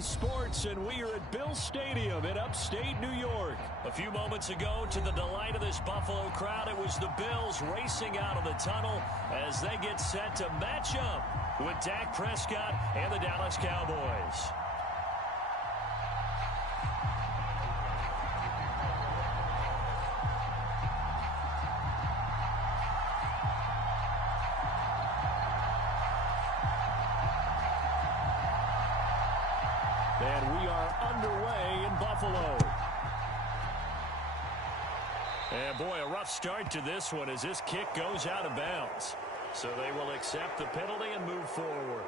Bally Sports, and we are at Bill Stadium in upstate New York. A few moments ago, to the delight of this Buffalo crowd, it was the Bills racing out of the tunnel as they get set to match up with Dak Prescott and the Dallas Cowboys. And we are underway in Buffalo. And boy, a rough start to this one as this kick goes out of bounds. So they will accept the penalty and move forward.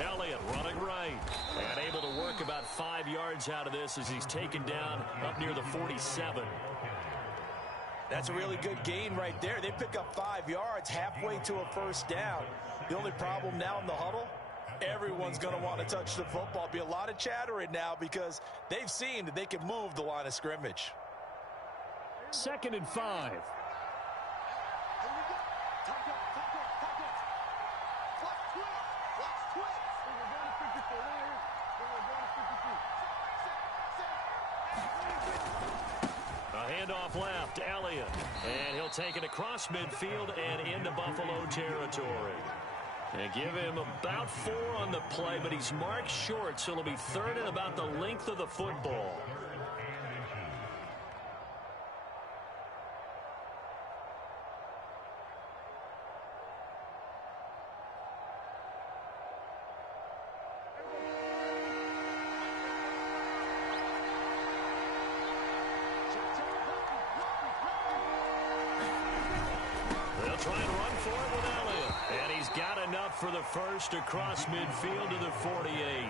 Elliott running right and able to work about 5 yards out of this as he's taken down up near the 47. That's a really good gain right there. They pick up 5 yards halfway to a first down. The only problem now in the huddle, everyone's going to want to touch the football. Be a lot of chattering now because they've seen that they can move the line of scrimmage. 2nd and 5. A handoff left, Elliott. And he'll take it across midfield and into Buffalo territory. And give him about 4 on the play, but he's marked short, so it'll be 3rd and about the length of the football. Try and run for it with Elliott. And he's got enough for the first across midfield to the 48.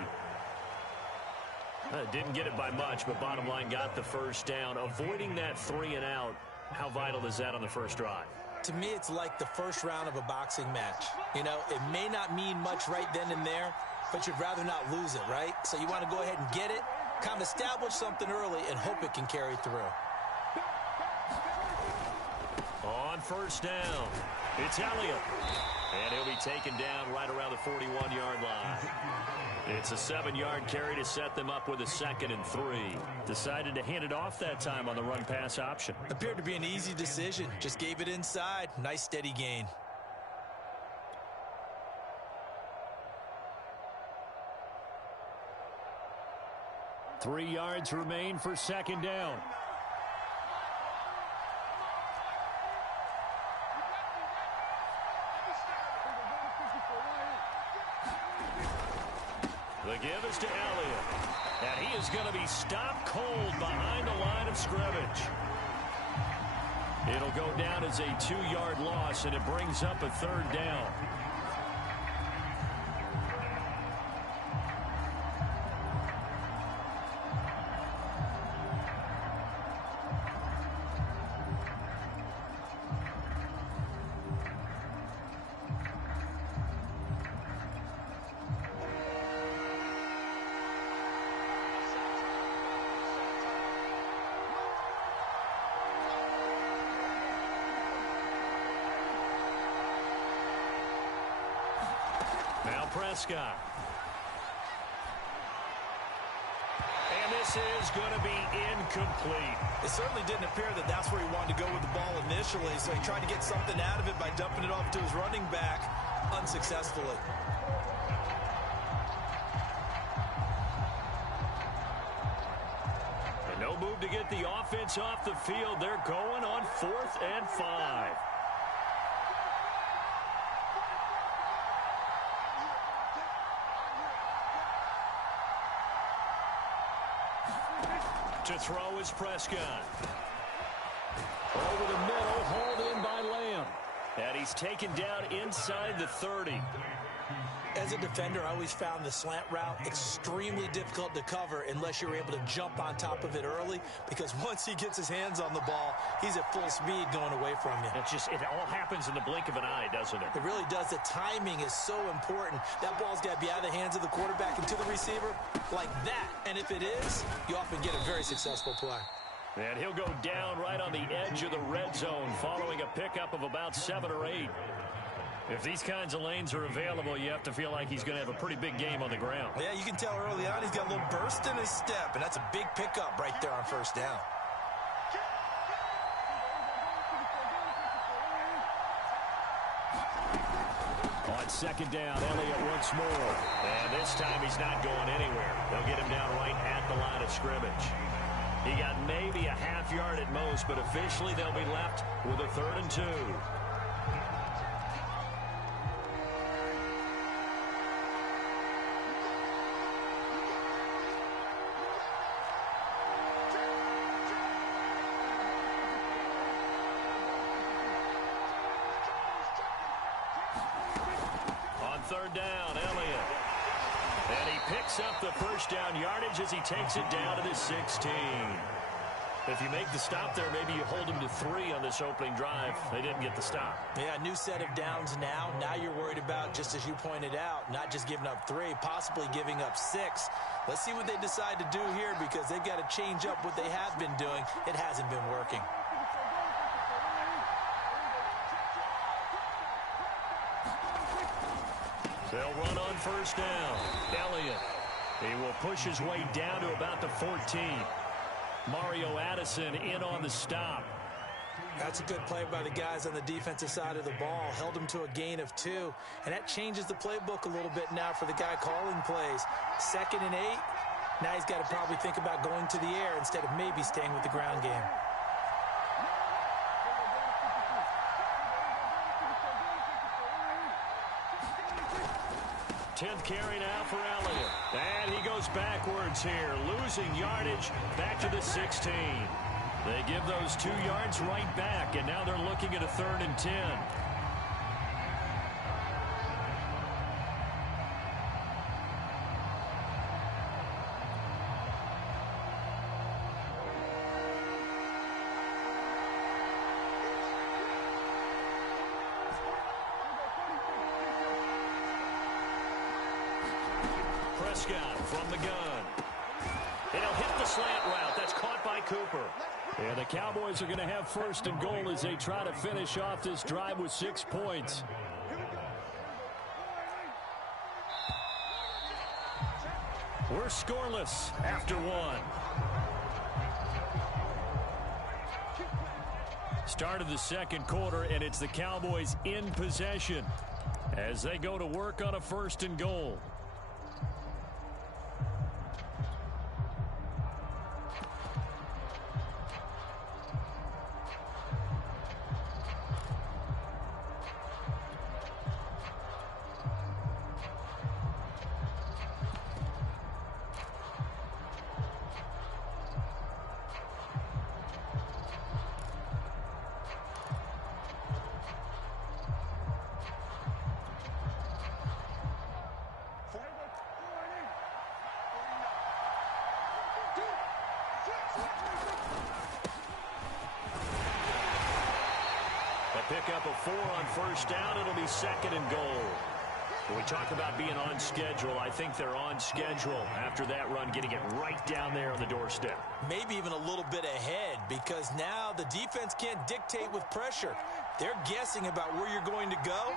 Didn't get it by much, but bottom line got the first down. Avoiding that 3 and out, how vital is that on the first drive? To me, it's like the first round of a boxing match. You know, it may not mean much right then and there, but you'd rather not lose it, right? So you want to go ahead and get it, kind of establish something early, and hope it can carry through. On first down, it's Elliott. And he'll be taken down right around the 41-yard line. It's a 7-yard carry to set them up with a 2nd and 3. Decided to hand it off that time on the run-pass option. Appeared to be an easy decision. Just gave it inside. Nice steady gain. Three yards remain for 2nd down. The give is to Elliott. And he is going to be stopped cold behind the line of scrimmage. It'll go down as a 2-yard loss, and it brings up a 3rd down. Now Prescott. And this is going to be incomplete. It certainly didn't appear that that's where he wanted to go with the ball initially, so he tried to get something out of it by dumping it off to his running back unsuccessfully. And no move to get the offense off the field. They're going on 4th and 5. To throw is Prescott. Over the middle, hauled in by Lamb. And he's taken down inside the 30. As a defender, I always found the slant route extremely difficult to cover unless you're able to jump on top of it early, because once he gets his hands on the ball, he's at full speed going away from you. It all happens in the blink of an eye, doesn't it? It really does. The timing is so important. That ball's got to be out of the hands of the quarterback and to the receiver like that. And if it is, you often get a very successful play. And he'll go down right on the edge of the red zone following a pickup of about 7 or 8. If these kinds of lanes are available, you have to feel like he's going to have a pretty big game on the ground. Yeah, you can tell early on he's got a little burst in his step, and that's a big pickup right there on first down. On second down, Elliott once more. And this time he's not going anywhere. They'll get him down right at the line of scrimmage. He got maybe a half yard at most, but officially they'll be left with a 3rd and 2. Third down, Elliott. And he picks up the first down yardage as he takes it down to the 16. If you make the stop there, maybe you hold him to 3 on this opening drive. They didn't get the stop. Yeah, new set of downs now. Now you're worried about, just as you pointed out, not just giving up 3, possibly giving up 6. Let's see what they decide to do here, because they've got to change up what they have been doing. It hasn't been working. They'll run on first down. Elliott. He will push his way down to about the 14. Mario Addison in on the stop. That's a good play by the guys on the defensive side of the ball. Held him to a gain of 2. And that changes the playbook a little bit now for the guy calling plays. 2nd and 8. Now he's got to probably think about going to the air instead of maybe staying with the ground game. 10th carry now for Elliott. And he goes backwards here, losing yardage back to the 16. They give those 2 yards right back, and now they're looking at a 3rd and 10. Prescott from the gun. And he'll hit the slant route. That's caught by Cooper. And the Cowboys are going to have 1st and goal as they try to finish off this drive with 6 points. We're scoreless after 1. Start of the 2nd quarter, and it's the Cowboys in possession as they go to work on a 1st and goal. Pick up a 4 on first down. It'll be 2nd and goal. When we talk about being on schedule, I think they're on schedule after that run, getting it right down there on the doorstep. Maybe even a little bit ahead, because now the defense can't dictate with pressure. They're guessing about where you're going to go.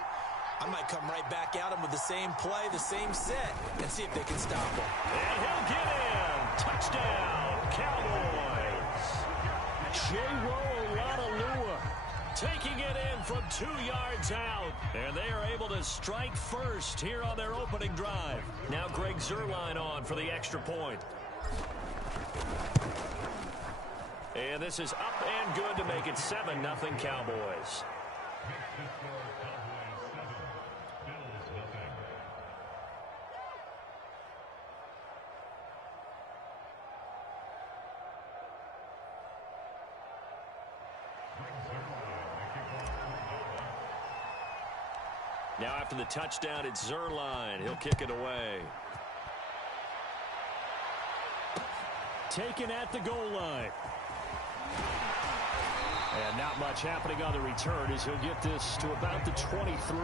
I might come right back at them with the same play, the same set, and see if they can stop them. And he'll get in. Touchdown, Cowboys. J-Ro taking it in from 2 yards out. And they are able to strike first here on their opening drive. Now Greg Zuerlein on for the extra point. And this is up and good to make it 7-0 Cowboys. Now after the touchdown, it's Zerline. He'll kick it away. Taken at the goal line. And not much happening on the return as he'll get this to about the 23.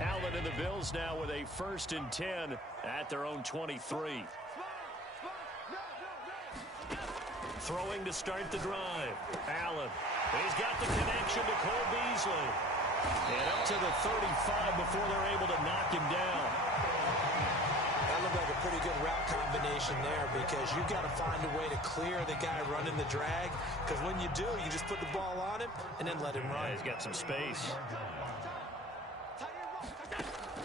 Allen and the Bills now with a 1st and 10 at their own 23. Throwing to start the drive. Allen. He's got the connection to Cole Beasley. And up to the 35 before they're able to knock him down. That looked like a pretty good route combination there because you've got to find a way to clear the guy running the drag. Because when you do, you just put the ball on him and then let him run. Yeah, he's got some space.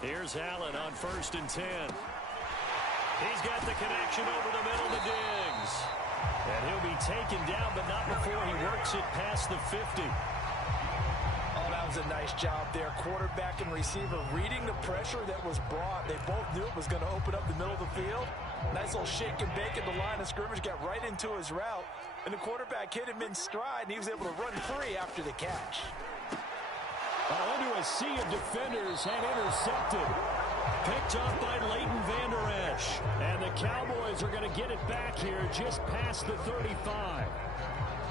Here's Allen on 1st and 10. He's got the connection over the middle to Diggs. And he'll be taken down, but not before he works it past the 50. Oh, that was a nice job there. Quarterback and receiver reading the pressure that was brought. They both knew it was going to open up the middle of the field. Nice little shake and bake at the line of scrimmage. Got right into his route. And the quarterback hit him in stride, and he was able to run free after the catch. Into a sea of defenders and intercepted. Picked up by Leighton Vander Esch. And the Cowboys are going to get it back here just past the 35.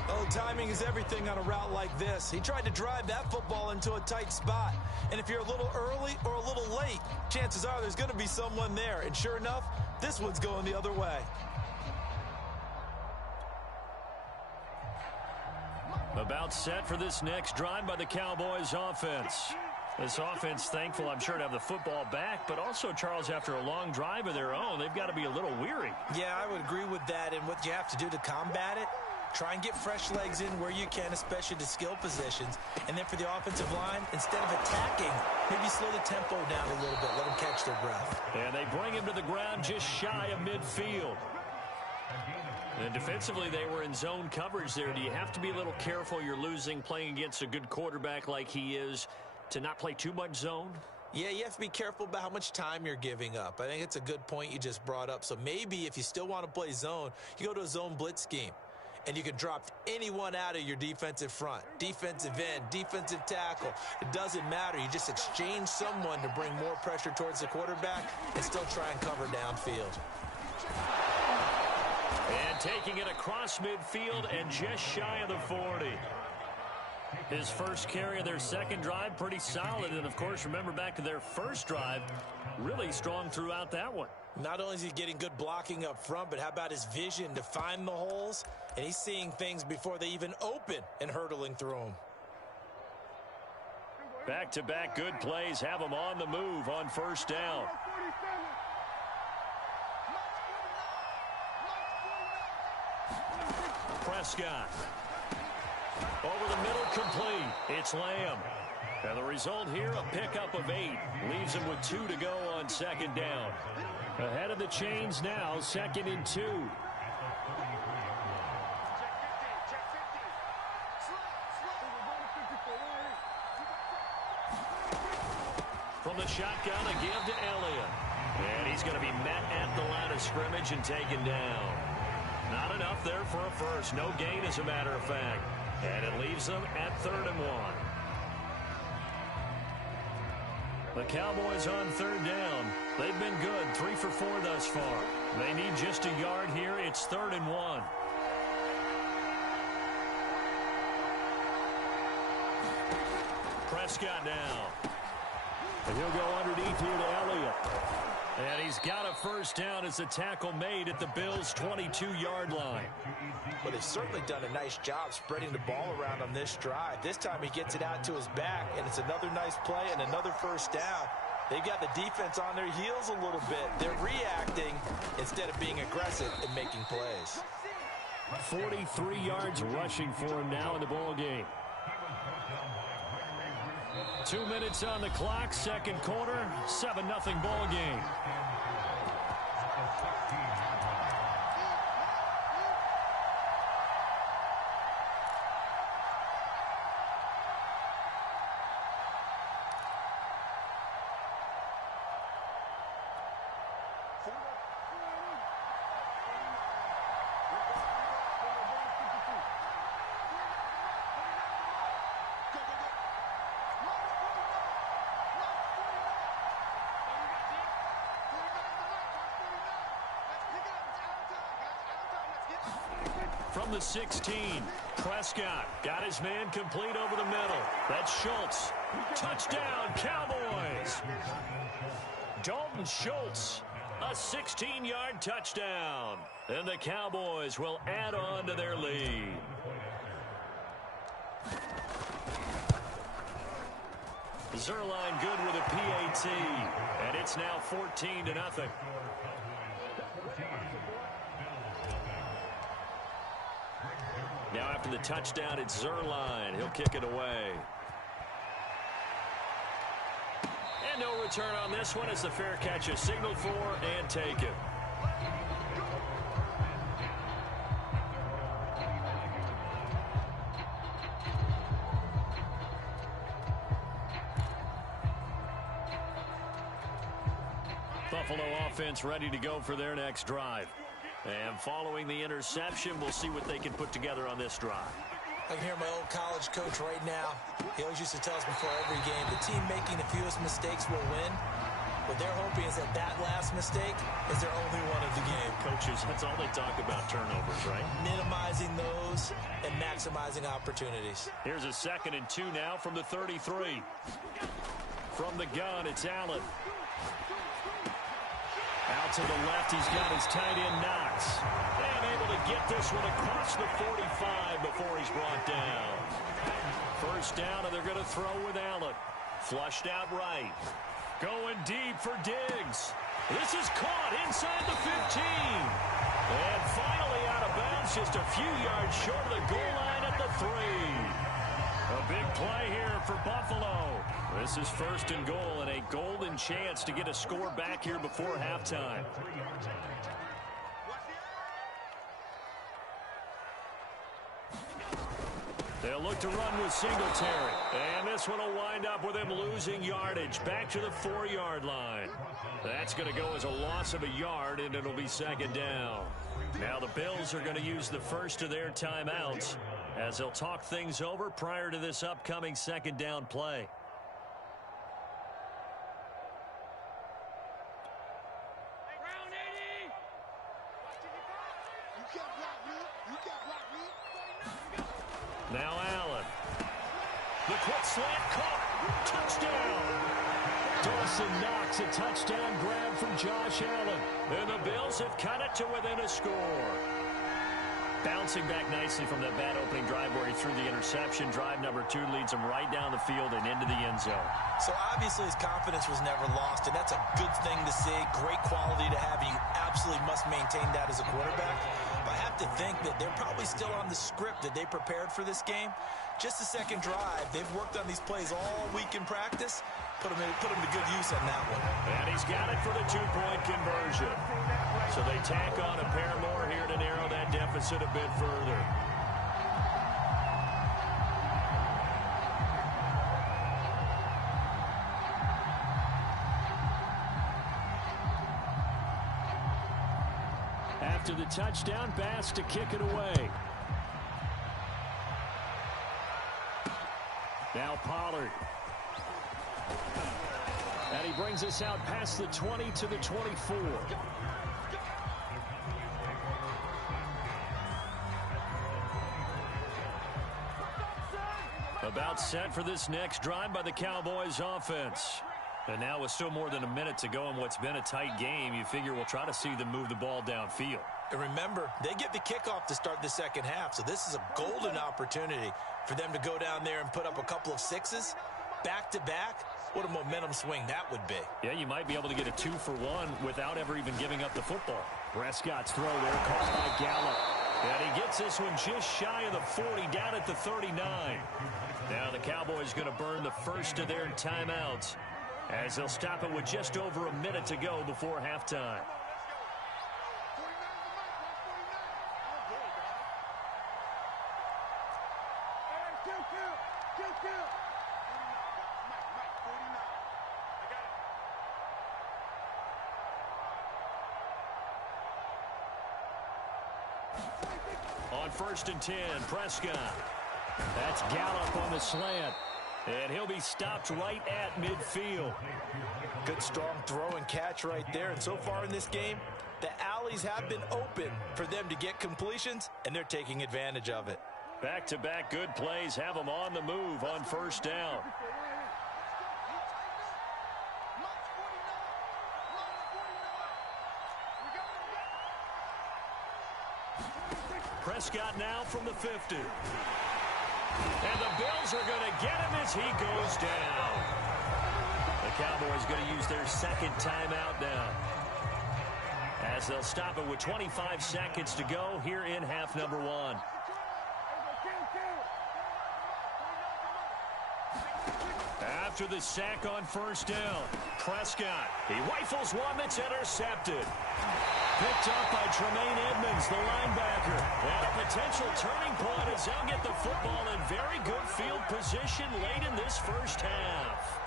Oh, timing is everything on a route like this. He tried to drive that football into a tight spot. And if you're a little early or a little late, chances are there's going to be someone there. And sure enough, this one's going the other way. About set for this next drive by the Cowboys offense. This offense thankful, I'm sure, to have the football back, but also, Charles, after a long drive of their own, they've got to be a little weary. Yeah, I would agree with that. And what you have to do to combat it, try and get fresh legs in where you can, especially to skill positions. And then for the offensive line, instead of attacking, maybe slow the tempo down a little bit. Let them catch their breath. And they bring him to the ground just shy of midfield. And defensively, they were in zone coverage there. Do you have to be a little careful? You're losing playing against a good quarterback like he is to not play too much zone? Yeah, you have to be careful about how much time you're giving up. I think it's a good point you just brought up. So maybe if you still want to play zone, you go to a zone blitz scheme. And you can drop anyone out of your defensive front. Defensive end, defensive tackle. It doesn't matter. You just exchange someone to bring more pressure towards the quarterback and still try and cover downfield. And taking it across midfield and just shy of the 40. His first carry of their second drive, pretty solid. And, of course, remember back to their first drive, really strong throughout that one. Not only is he getting good blocking up front, but how about his vision to find the holes? And he's seeing things before they even open and hurdling through them. Back-to-back good plays have him on the move on first down. Prescott. Over the middle, complete. It's Lamb. And the result here, a pickup of 8. Leaves him with 2 to go on second down. Ahead of the chains now, 2nd and 2. From the shotgun, a give to Elliott. And he's going to be met at the line of scrimmage and taken down. Not enough there for a first. No gain, as a matter of fact. And it leaves them at 3rd and 1. The Cowboys on 3rd down. They've been good, 3 for 4 thus far. They need just a yard here. It's 3rd and 1. Prescott now. And he'll go underneath here to Elliott. And he's got a first down as the tackle made at the Bills' 22-yard line. Well, they've certainly done a nice job spreading the ball around on this drive. This time he gets it out to his back, and it's another nice play and another first down. They've got the defense on their heels a little bit. They're reacting instead of being aggressive and making plays. 43 yards rushing for him now in the ball game. 2 minutes on the clock, second quarter, 7-0 ball game. from the 16. Prescott got his man complete over the middle. That's Schultz. Touchdown, Cowboys. Dalton Schultz, a 16-yard touchdown. And the Cowboys will add on to their lead. Zerline good with a PAT. And it's now 14-0. Now after the touchdown, it's Zerline. He'll kick it away. And no return on this one as the fair catch is signaled for and taken. Buffalo offense ready to go for their next drive. And following the interception, we'll see what they can put together on this drive. I can hear my old college coach right now. He always used to tell us before every game, the team making the fewest mistakes will win. What they're hoping is that that last mistake is their only one of the game. Coaches, that's all they talk about, turnovers, right? Minimizing those and maximizing opportunities. Here's a 2nd and 2 now from the 33. From the gun, it's Allen. Out to the left, he's got his tight end Knox. And able to get this one across the 45 before he's brought down. First down, and they're going to throw with Allen. Flushed out right. Going deep for Diggs. This is caught inside the 15. And finally out of bounds, just a few yards short of the goal line at the 3. A big play here for Buffalo. This is 1st and goal and a golden chance to get a score back here before halftime. They'll look to run with Singletary. And this one will wind up with him losing yardage back to the 4-yard line. That's going to go as a loss of a yard, and it'll be 2nd down. Now the Bills are going to use the first of their timeouts as they'll talk things over prior to this upcoming 2nd down play. Now Allen. The quick slant caught. Touchdown. Dawson Knox, a touchdown grab from Josh Allen. And the Bills have cut it to within a score. Bouncing back nicely from that bad opening drive where he threw the interception. Drive number 2 leads him right down the field and into the end zone. So obviously his confidence was never lost, and that's a good thing to see. Great quality to have. You absolutely must maintain that as a quarterback. But I have to think that they're probably still on the script that they prepared for this game. Just the second drive. They've worked on these plays all week in practice. Put him to good use on that one. And he's got it for the 2-point conversion. So they tack on a pair more here to narrow that deficit a bit further. After the touchdown, Bass to kick it away. Now Pollard. And he brings us out past the 20 to the 24. About set for this next drive by the Cowboys offense. And now with still more than a minute to go in what's been a tight game, you figure we'll try to see them move the ball downfield. And remember, they get the kickoff to start the second half, so this is a golden opportunity for them to go down there and put up a couple of sixes back-to-back. What a momentum swing that would be. Yeah, you might be able to get a 2-for-1 without ever even giving up the football. Prescott's throw there caught by Gallup. And he gets this one just shy of the 40, down at the 39. Now the Cowboys going to burn the first of their timeouts as they'll stop it with just over a minute to go before halftime. On 1st and 10, Prescott. That's Gallup on the slant. And he'll be stopped right at midfield. Good strong throw and catch right there. And so far in this game, the alleys have been open for them to get completions, and they're taking advantage of it. Back-to-back good plays have them on the move on first down. Prescott now from the 50. And the Bills are going to get him as he goes down. The Cowboys going to use their second timeout now, as they'll stop it with 25 seconds to go here in half number one. After the sack on first down, Prescott, he rifles one that's intercepted. Picked up by Tremaine Edmonds, the linebacker. And a potential turning point as they'll get the football in very good field position late in this first half.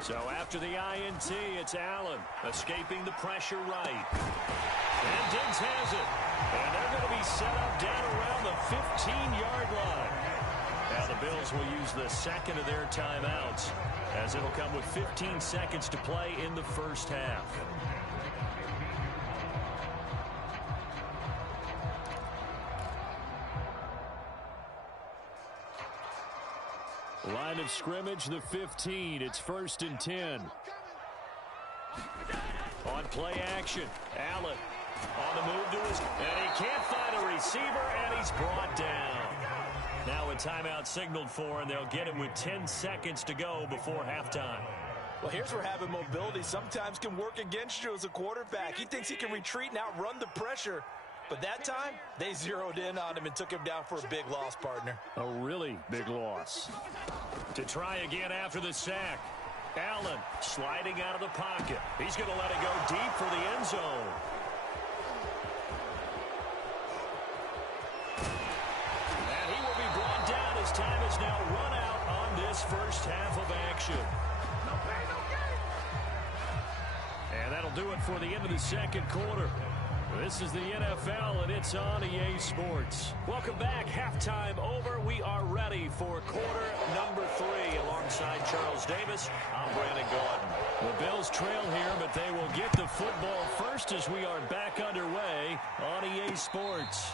So after the INT, it's Allen escaping the pressure right. And Diggs has it. And they're going to be set up down around the 15-yard line. Now the Bills will use the second of their timeouts, as it'll come with 15 seconds to play in the first half. Line of scrimmage, the 15. It's 1st and 10. On play action, Allen on the move to his, and he can't find a receiver, and he's brought down. Now a timeout signaled for, and they'll get it with 10 seconds to go before halftime. Well, here's where having mobility sometimes can work against you as a quarterback. He thinks he can retreat and outrun the pressure. But that time, they zeroed in on him and took him down for a big loss, partner. A really big loss. To try again after the sack. Allen sliding out of the pocket. He's going to let it go deep for the end zone. And he will be brought down as time is now run out on this first half of action. And that'll do it for the end of the second quarter. This is the NFL, and it's on EA Sports. Welcome back. Halftime over. We are ready for quarter number 3. Alongside Charles Davis, I'm Brandon Gordon. The Bills trail here, but they will get the football first as we are back underway on EA Sports.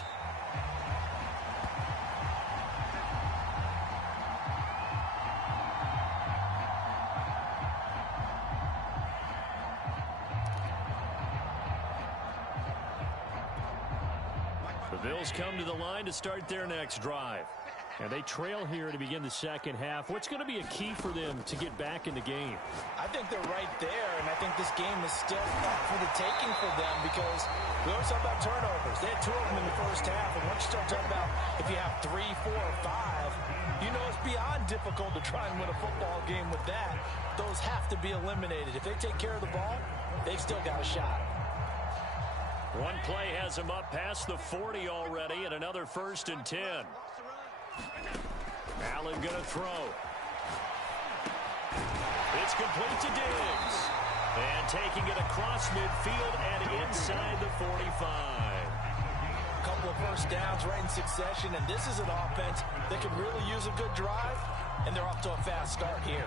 Bills come to the line to start their next drive. And they trail here to begin the second half. What's going to be a key for them to get back in the game? I think they're right there, and I think this game is still up for the taking for them because we always talk about turnovers. They had 2 of them in the first half, and once you start talking about if you have 3, 4, or 5, you know it's beyond difficult to try and win a football game with that. Those have to be eliminated. If they take care of the ball, they've still got a shot. One play has him up past the 40 already, and another 1st and 10. Allen going to throw. It's complete to Diggs. And taking it across midfield and inside the 45. A couple of first downs right in succession, and this is an offense that can really use a good drive, and they're off to a fast start here.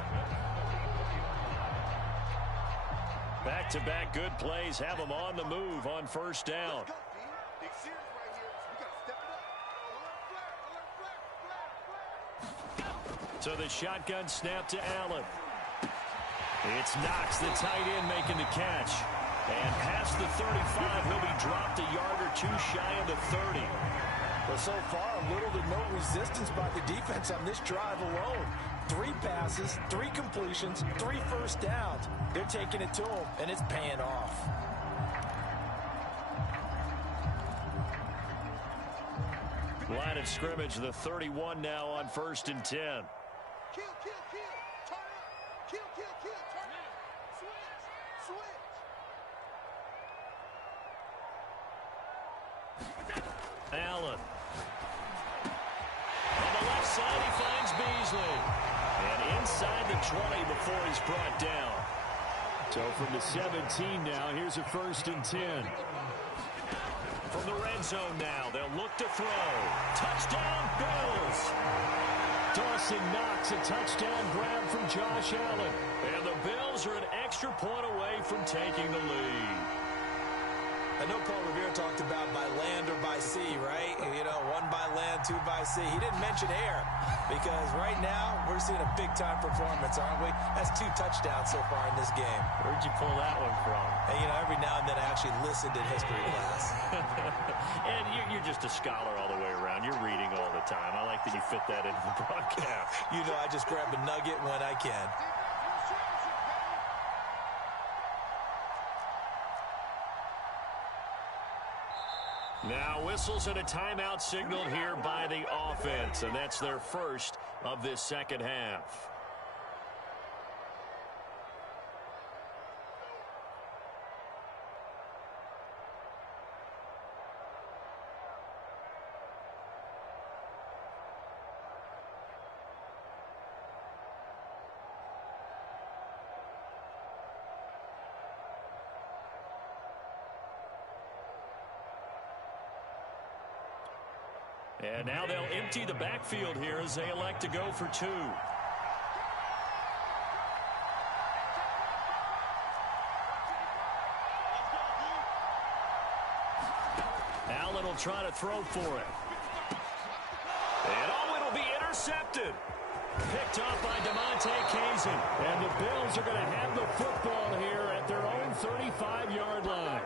Back-to-back good plays have them on the move on first down. So the shotgun snap to Allen. It's Knox, the tight end, making the catch. And past the 35, he'll be dropped a yard or 2 shy of the 30. Well, so far, little to no resistance by the defense on this drive alone. 3 passes, 3 completions, 3 first downs. They're taking it to him, and it's paying off. Line of scrimmage, the 31 now on 1st and 10. Kill, turn up. Kill, turn up. Switch. Allen. On the left side, he finds Beasley. And inside the 20 before he's brought down. So from the 17 now, here's a 1st and 10. From the red zone now, they'll look to throw. Touchdown, Bills! Dawson Knox, a touchdown grab from Josh Allen. And the Bills are an extra point away from taking the lead. I know Paul Revere talked about by land or by sea, right? You know, 1 by land, 2 by sea. He didn't mention air because right now we're seeing a big-time performance, aren't we? That's 2 touchdowns so far in this game. Where'd you pull that one from? And, you know, every now and then I actually listened in history class. And you're just a scholar all the way around. You're reading all the time. I like that you fit that into the broadcast. You know, I just grab a nugget when I can. Now whistles and a timeout signaled here by the offense, and that's their first of this second half. And now they'll empty the backfield here as they elect to go for 2. Allen will try to throw for it. And it'll be intercepted. Picked up by DeMonte Kazin. And the Bills are going to have the football here at their own 35-yard line.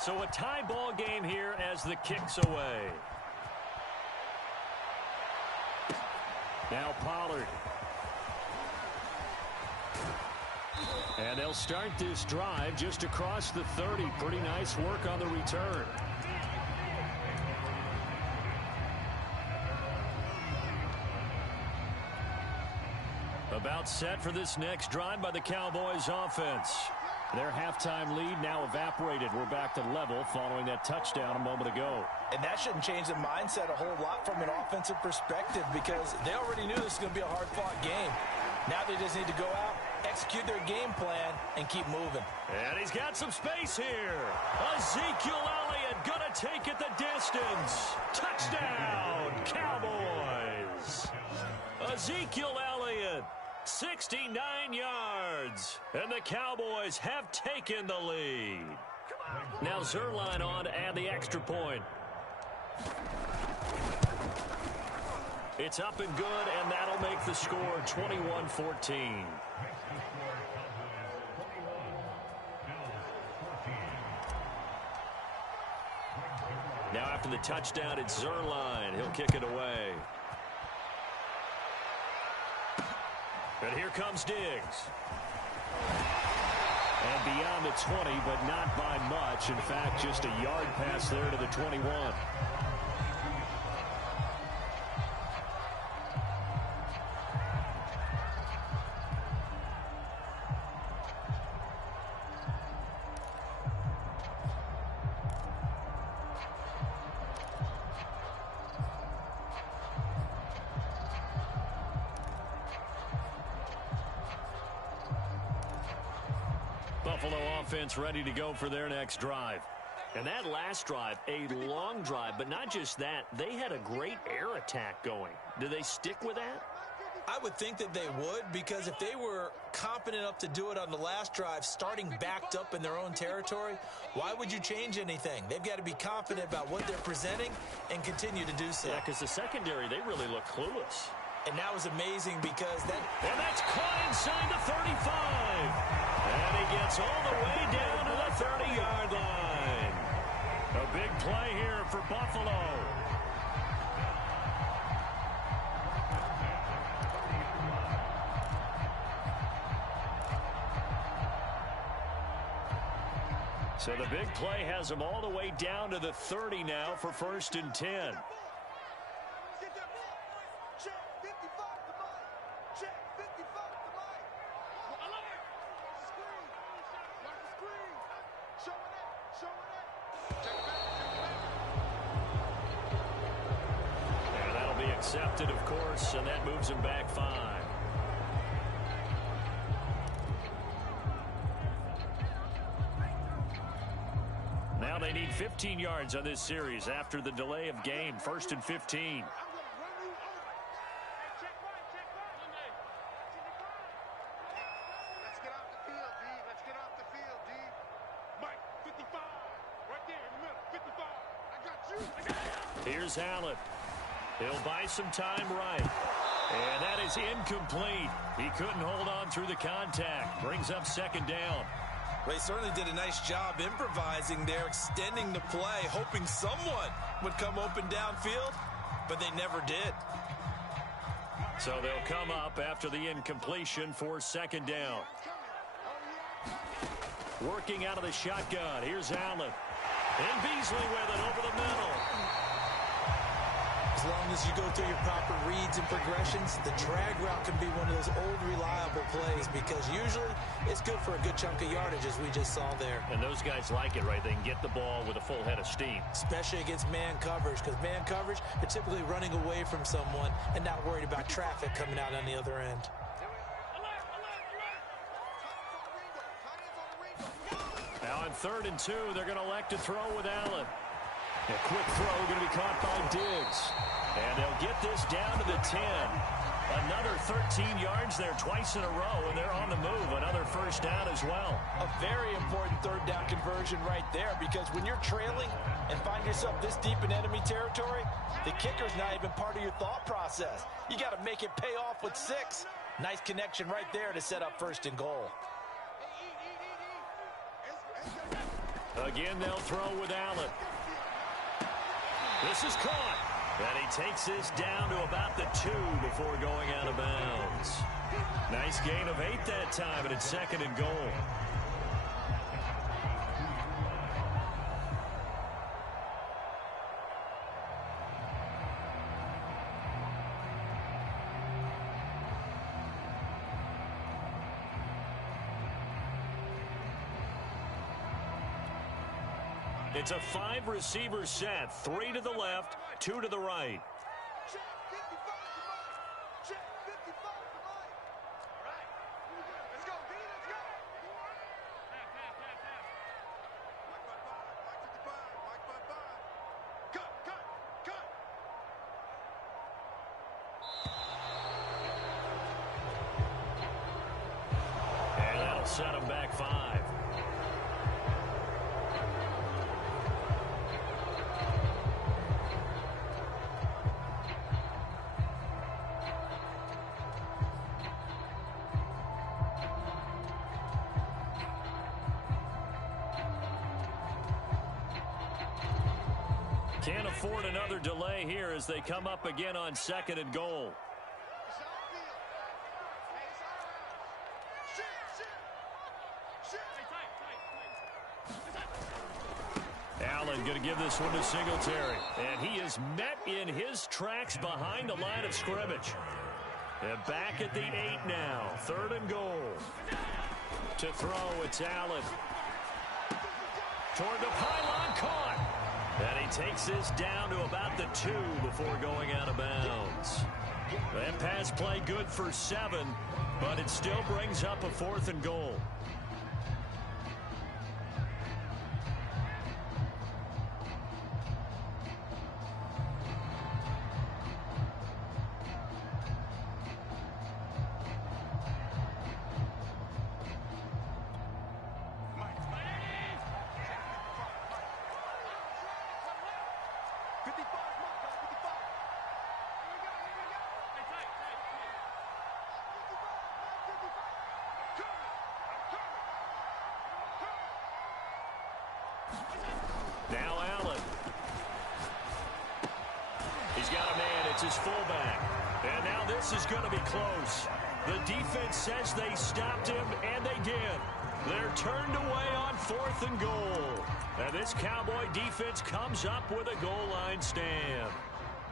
So a tie ball game here as the kick's away. Now Pollard. And they'll start this drive just across the 30. Pretty nice work on the return. About set for this next drive by the Cowboys offense. Their halftime lead now evaporated. We're back to level following that touchdown a moment ago. And that shouldn't change the mindset a whole lot from an offensive perspective because they already knew this was going to be a hard-fought game. Now they just need to go out, execute their game plan, and keep moving. And he's got some space here. Ezekiel Elliott going to take it the distance. Touchdown, Cowboys. Ezekiel Elliott. 69 yards, and the Cowboys have taken the lead. Now Zerline on to add the extra point. It's up and good, and that'll make the score 21-14. Now after the touchdown, it's Zerline. He'll kick it away. And here comes Diggs. And beyond the 20, but not by much. In fact, just a yard pass there to the 21. Buffalo offense ready to go for their next drive. And that last drive, a long drive, but not just that. They had a great air attack going. Do they stick with that? I would think that they would because if they were competent enough to do it on the last drive, starting backed up in their own territory, why would you change anything? They've got to be confident about what they're presenting and continue to do so. Yeah, because the secondary, they really look clueless. And that was amazing because that... And that's caught inside the 35. And he gets all the way down to the 30-yard line. A big play here for Buffalo. So the big play has them all the way down to the 30 now for 1st and 10. Accepted, of course, and that moves him back 5. Now they need 15 yards on this series after the delay of game. 1st and 15. Here's Allen. He'll buy some time right. And that is incomplete. He couldn't hold on through the contact. Brings up 2nd down. Well, he certainly did a nice job improvising there, extending the play, hoping someone would come open downfield, but they never did. So they'll come up after the incompletion for 2nd down. Working out of the shotgun. Here's Allen. And Beasley with it over the middle. As long as you go through your proper reads and progressions, the drag route can be one of those old reliable plays because usually it's good for a good chunk of yardage, as we just saw there. And those guys like it, right? They can get the ball with a full head of steam. Especially against man coverage, because man coverage, they're typically running away from someone and not worried about traffic coming out on the other end. Now on 3rd and 2, they're going to elect to throw with Allen. A quick throw going to be caught by Diggs. And they'll get this down to the 10. Another 13 yards there twice in a row, and they're on the move. Another 1st down as well. A very important 3rd down conversion right there, because when you're trailing and find yourself this deep in enemy territory, the kicker's not even part of your thought process. You got to make it pay off with 6. Nice connection right there to set up 1st and goal. Again, they'll throw with Allen. This is caught. And he takes this down to about the 2 before going out of bounds. Nice gain of 8 that time, and it's 2nd and goal. It's a 5-receiver set. 3 to the left, 2 to the right. And that'll set him back 5. Can't afford another delay here as they come up again on 2nd and goal. Allen going to give this one to Singletary. And he is met in his tracks behind the line of scrimmage. And back at the 8 now. 3rd and goal. To throw, it's Allen. Toward the pylon, caught. And he takes this down to about the 2 before going out of bounds. That pass play good for 7, but it still brings up a 4th and goal. Now Allen. He's got a man. It's his fullback. And now this is going to be close. The defense says they stopped him, and they did. They're turned away on 4th and goal. And this Cowboy defense comes up with a goal line stand.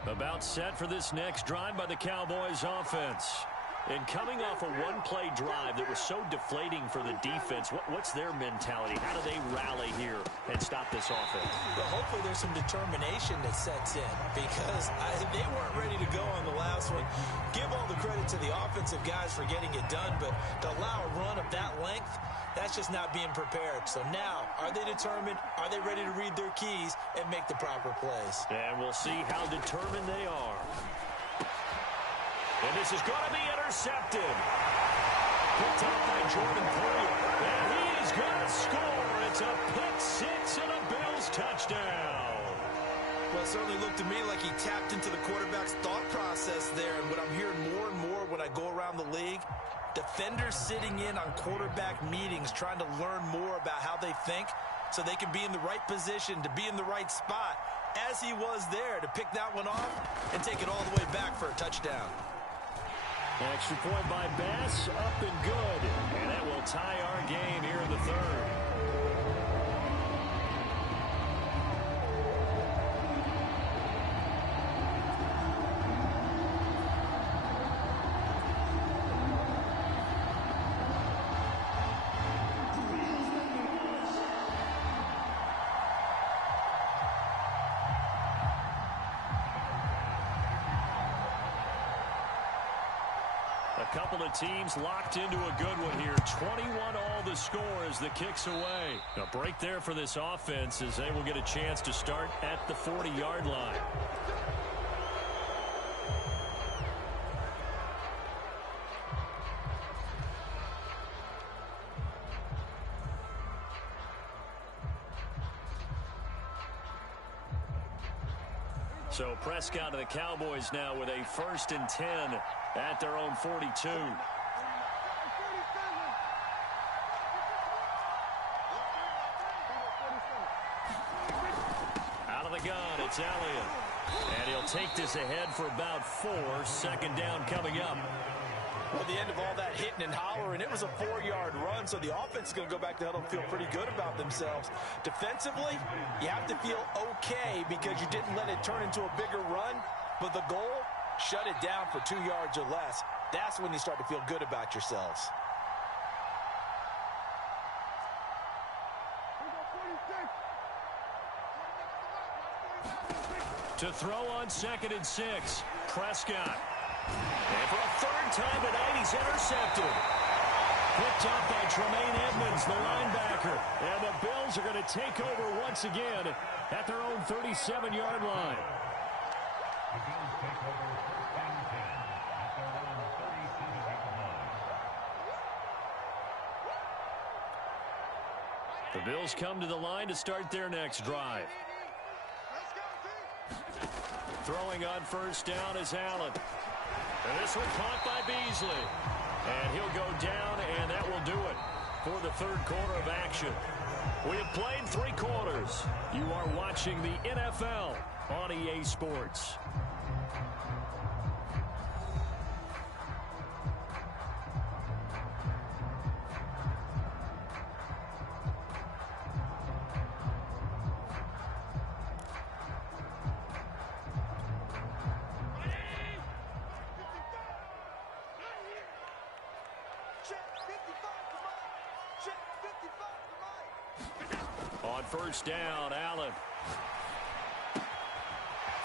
About set for this next drive by the Cowboys offense. And coming off a one-play drive that was so deflating for the defense, what's their mentality? How do they rally here and stop this offense? Well, hopefully there's some determination that sets in because they weren't ready to go on the last one. Give all the credit to the offensive guys for getting it done, but to allow a run of that length, that's just not being prepared. So now, are they determined? Are they ready to read their keys and make the proper plays? And we'll see how determined they are. And this is going to be intercepted. Picked up by Jordan Poyer. And he is going to score. It's a pick six and a Bills touchdown. Well, it certainly looked to me like he tapped into the quarterback's thought process there. And what I'm hearing more and more when I go around the league, defenders sitting in on quarterback meetings trying to learn more about how they think so they can be in the right position to be in the right spot, as he was there to pick that one off and take it all the way back for a touchdown. Extra point by Bass, up and good. And that will tie our game here in the third. A couple of teams locked into a good one here. 21 all the score as the kick's away. A break there for this offense as they will get a chance to start at the 40-yard line. So Prescott and the Cowboys now with a 1st and 10 at their own 42. Out of the gun, it's Elliott. And he'll take this ahead for about 4. 2nd down coming up. Well, at the end of all that hitting and hollering, it was a 4-yard run, so the offense is going to go back to huddle and feel pretty good about themselves. Defensively, you have to feel okay because you didn't let it turn into a bigger run, but the goal, shut it down for 2 yards or less. That's when you start to feel good about yourselves. To throw on 2nd and 6, Prescott. And for a 3rd time tonight, he's intercepted. Picked up by Tremaine Edmonds, the linebacker. And the Bills are going to take over once again at their own 37-yard line. The Bills come to the line to start their next drive. Throwing on 1st down is Allen. And this one caught by Beasley. And he'll go down, and that will do it for the 3rd quarter of action. We have played 3 quarters. You are watching the NFL on EA Sports. On 1st down, Allen.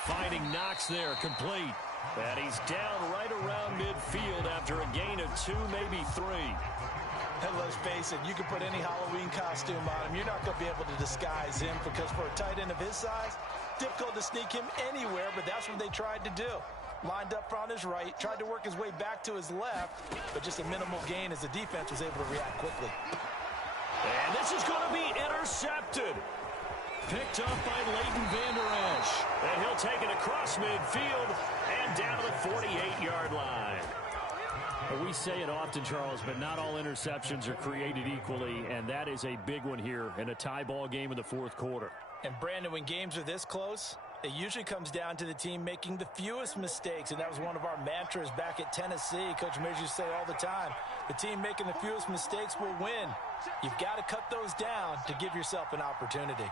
Finding Knox there, complete. And he's down right around midfield after a gain of 2, maybe 3. And let's face it, you can put any Halloween costume on him. You're not going to be able to disguise him because for a tight end of his size, difficult to sneak him anywhere, but that's what they tried to do. Lined up on his right, tried to work his way back to his left, but just a minimal gain as the defense was able to react quickly. And this is going to be intercepted. Picked up by Leighton Vander Esch. And he'll take it across midfield and down to the 48-yard line. We say it often, Charles, but not all interceptions are created equally, and that is a big one here in a tie ball game in the 4th quarter. And Brandon, when games are this close, it usually comes down to the team making the fewest mistakes, and that was one of our mantras back at Tennessee. Coach Mears used to say all the time, the team making the fewest mistakes will win. You've got to cut those down to give yourself an opportunity.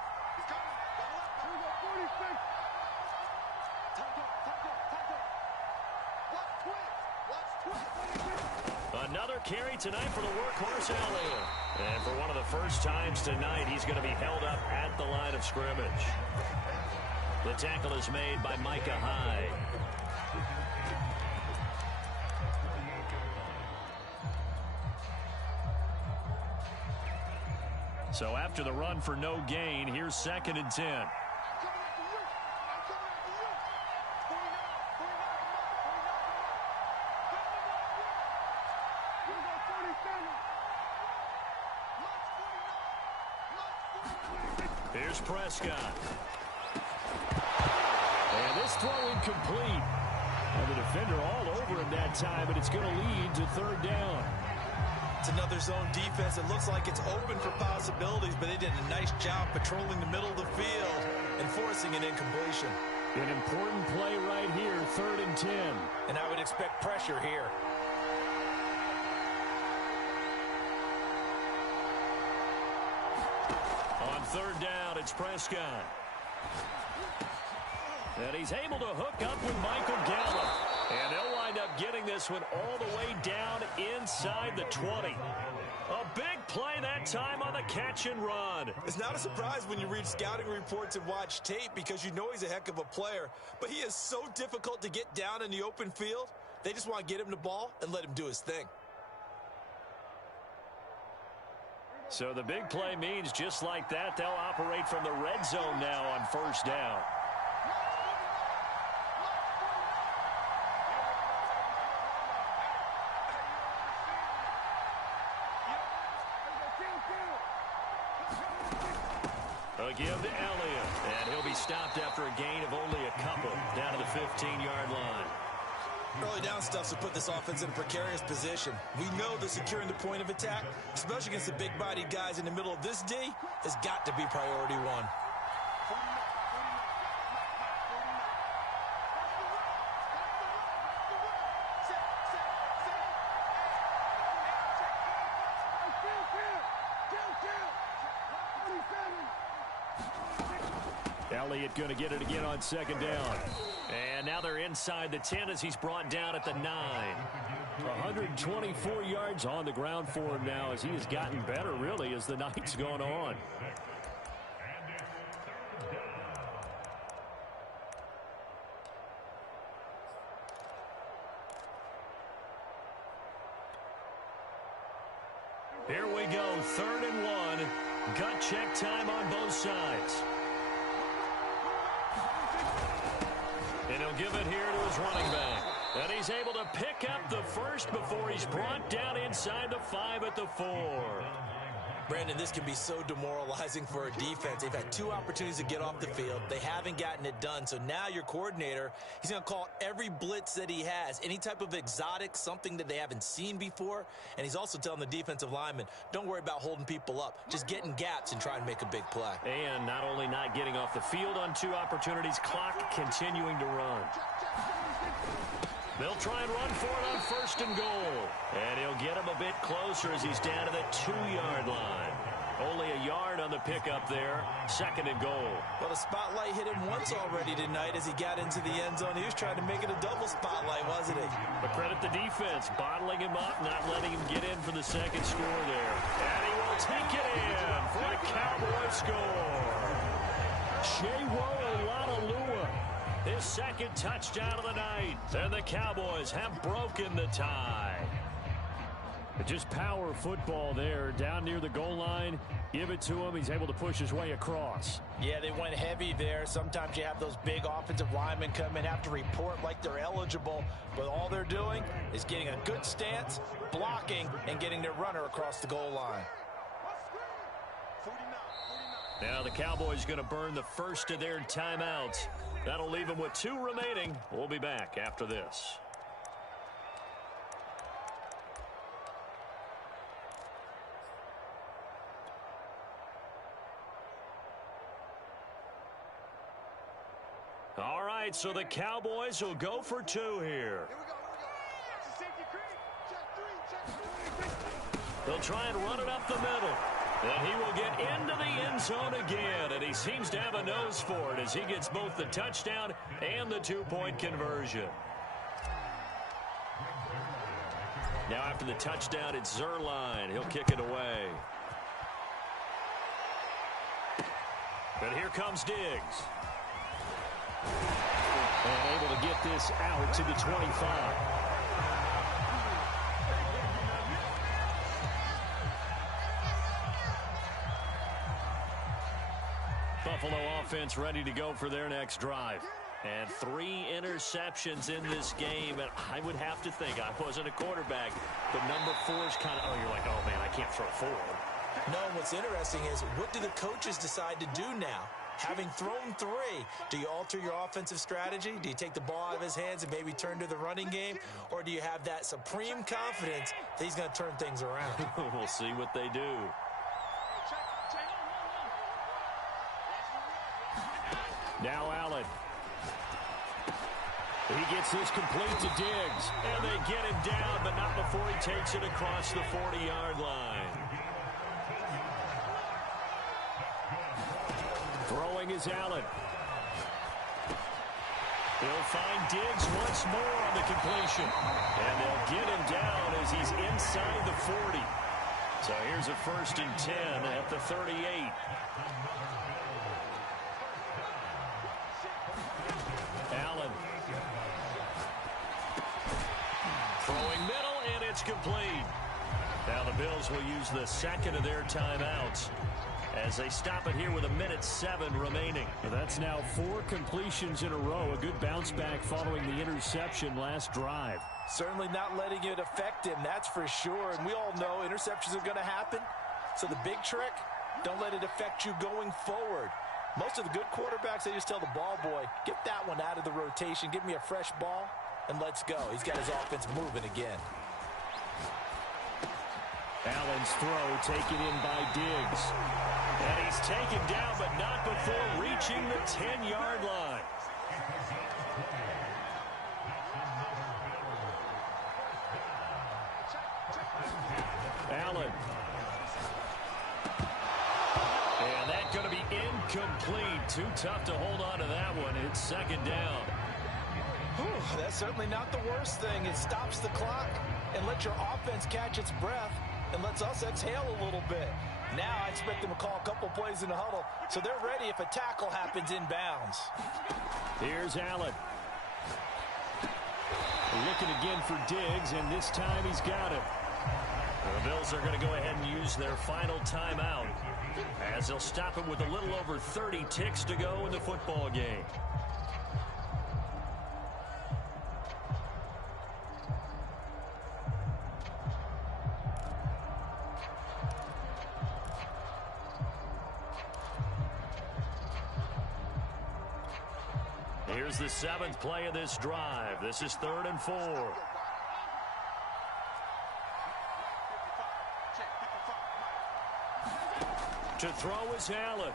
Another carry tonight for the workhorse Elliott. And for one of the first times tonight, he's going to be held up at the line of scrimmage. The tackle is made by Micah Hyde. So after the run for no gain, here's 2nd and 10. Here's Prescott. And this throw incomplete. And the defender all over him that time, but it's going to lead to 3rd down. It's another zone defense. It looks like it's open for possibilities, but they did a nice job patrolling the middle of the field and forcing an incompletion. An important play right here, 3rd and 10. And I would expect pressure here. On 3rd down, it's Prescott. And he's able to hook up with Michael Gallup. And they'll wind up getting this one all the way down inside the 20. A big play that time on the catch and run. It's not a surprise when you read scouting reports and watch tape because you know he's a heck of a player. But he is so difficult to get down in the open field. They just want to get him the ball and let him do his thing. So the big play means just like that, they'll operate from the red zone now on 1st down. A give to Elliott, and he'll be stopped after a gain of only a couple down to the 15-yard line. Early down stuff to put this offense in a precarious position. We know that securing the point of attack, especially against the big-bodied guys in the middle of this D, has got to be priority one. Elliott going to get it again on 2nd down. And now they're inside the 10 as he's brought down at the 9. 124 yards on the ground for him now as he has gotten better, really, as the night's gone on. Here we go, 3rd and 1. Gut check time on both sides. And he'll give it here to his running back. And he's able to pick up the first before he's brought down inside the 5 at the 4. Brandon, this can be so demoralizing for a defense. They've had 2 opportunities to get off the field. They haven't gotten it done. So now your coordinator, he's going to call every blitz that he has, any type of exotic, something that they haven't seen before. And he's also telling the defensive lineman, don't worry about holding people up. Just get in gaps and try and make a big play. And not only not getting off the field on 2 opportunities, clock continuing to run. They'll try and run for it on 1st and goal. And he'll get him a bit closer as he's down to the 2-yard line. Only a yard on the pickup there. 2nd and goal. Well, the spotlight hit him once already tonight as he got into the end zone. He was trying to make it a double spotlight, wasn't he? But credit the defense, bottling him up, not letting him get in for the 2nd score there. And he will take it in for a Cowboy score. Shea his 2nd touchdown of the night. And the Cowboys have broken the tie. Just power football there down near the goal line. Give it to him. He's able to push his way across. Yeah, they went heavy there. Sometimes you have those big offensive linemen come in, have to report like they're eligible. But all they're doing is getting a good stance, blocking, and getting their runner across the goal line. Now the Cowboys going to burn the first of their timeouts. That'll leave them with 2 remaining. We'll be back after this. All right, so the Cowboys will go for 2 here. They'll try and run it up the middle. And he will get into the end zone again, and he seems to have a nose for it as he gets both the touchdown and the 2-point conversion. Now after the touchdown, it's Zerline. He'll kick it away. And here comes Diggs. And able to get this out to the 25. Buffalo offense ready to go for their next drive. And 3 interceptions in this game. And I would have to think, I wasn't a quarterback, but number 4 is kind of, you're like, oh, man, I can't throw 4. No, what's interesting is, what do the coaches decide to do now? Having thrown 3, do you alter your offensive strategy? Do you take the ball out of his hands and maybe turn to the running game? Or do you have that supreme confidence that he's going to turn things around? We'll see what they do. Now Allen. He gets this complete to Diggs. And they get him down, but not before he takes it across the 40-yard line. Throwing is Allen. He'll find Diggs once more on the completion. And they'll get him down as he's inside the 40. So here's a 1st and 10 at the 38. Allen. Throwing middle, and it's complete. Now the Bills will use the second of their timeouts as they stop it here with 1:07 remaining. That's now 4 completions in a row. A good bounce back following the interception last drive. Certainly not letting it affect him, that's for sure. And we all know interceptions are going to happen. So the big trick, don't let it affect you going forward. Most of the good quarterbacks, they just tell the ball boy, get that one out of the rotation, give me a fresh ball, and let's go. He's got his offense moving again. Allen's throw taken in by Diggs. And he's taken down, but not before reaching the 10-yard line. Allen. And that's going to be incomplete. Too tough to hold on to that one. It's 2nd down. Whew, that's certainly not the worst thing. It stops the clock and lets your offense catch its breath and lets us exhale a little bit. Now I expect them to call a couple plays in the huddle, so they're ready if a tackle happens inbounds. Here's Allen. Looking again for Diggs, and this time he's got it. The Bills are going to go ahead and use their final timeout as they'll stop it with a little over 30 ticks to go in the football game. Here's the 7th play of this drive. This is 3rd and 4. To throw is Allen.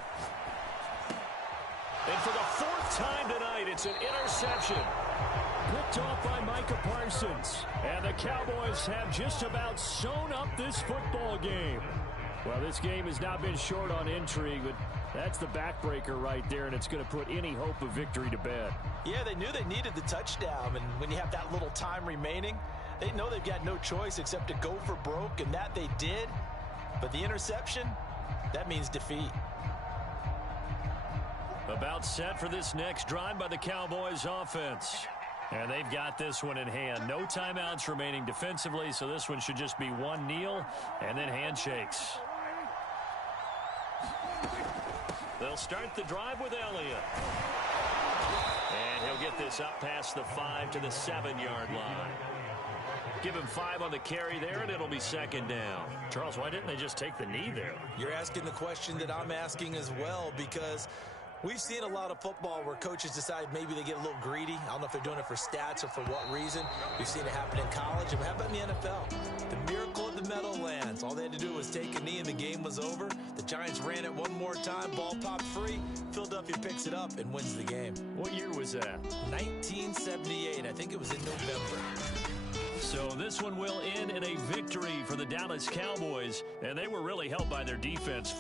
And for the 4th time tonight, it's an interception. Picked off by Micah Parsons. And the Cowboys have just about sewn up this football game. Well, this game has not been short on intrigue, but that's the backbreaker right there, and it's going to put any hope of victory to bed. Yeah, they knew they needed the touchdown, and when you have that little time remaining, they know they've got no choice except to go for broke, and that they did. But the interception, that means defeat. About set for this next drive by the Cowboys offense. And they've got this one in hand. No timeouts remaining defensively, so this one should just be one kneel and then handshakes. They'll start the drive with Elliott. And he'll get this up past the 5 to the 7-yard line. Give him 5 on the carry there, and it'll be 2nd down. Charles, why didn't they just take the knee there? You're asking the question that I'm asking as well, because we've seen a lot of football where coaches decide maybe they get a little greedy. I don't know if they're doing it for stats or for what reason. We've seen it happen in college. And how about in the NFL? The miracle of the Meadowlands. All they had to do was take a knee and the game was over. The Giants ran it one more time. Ball popped free. Philadelphia picks it up and wins the game. What year was that? 1978. I think it was in November. So this one will end in a victory for the Dallas Cowboys. And they were really helped by their defense.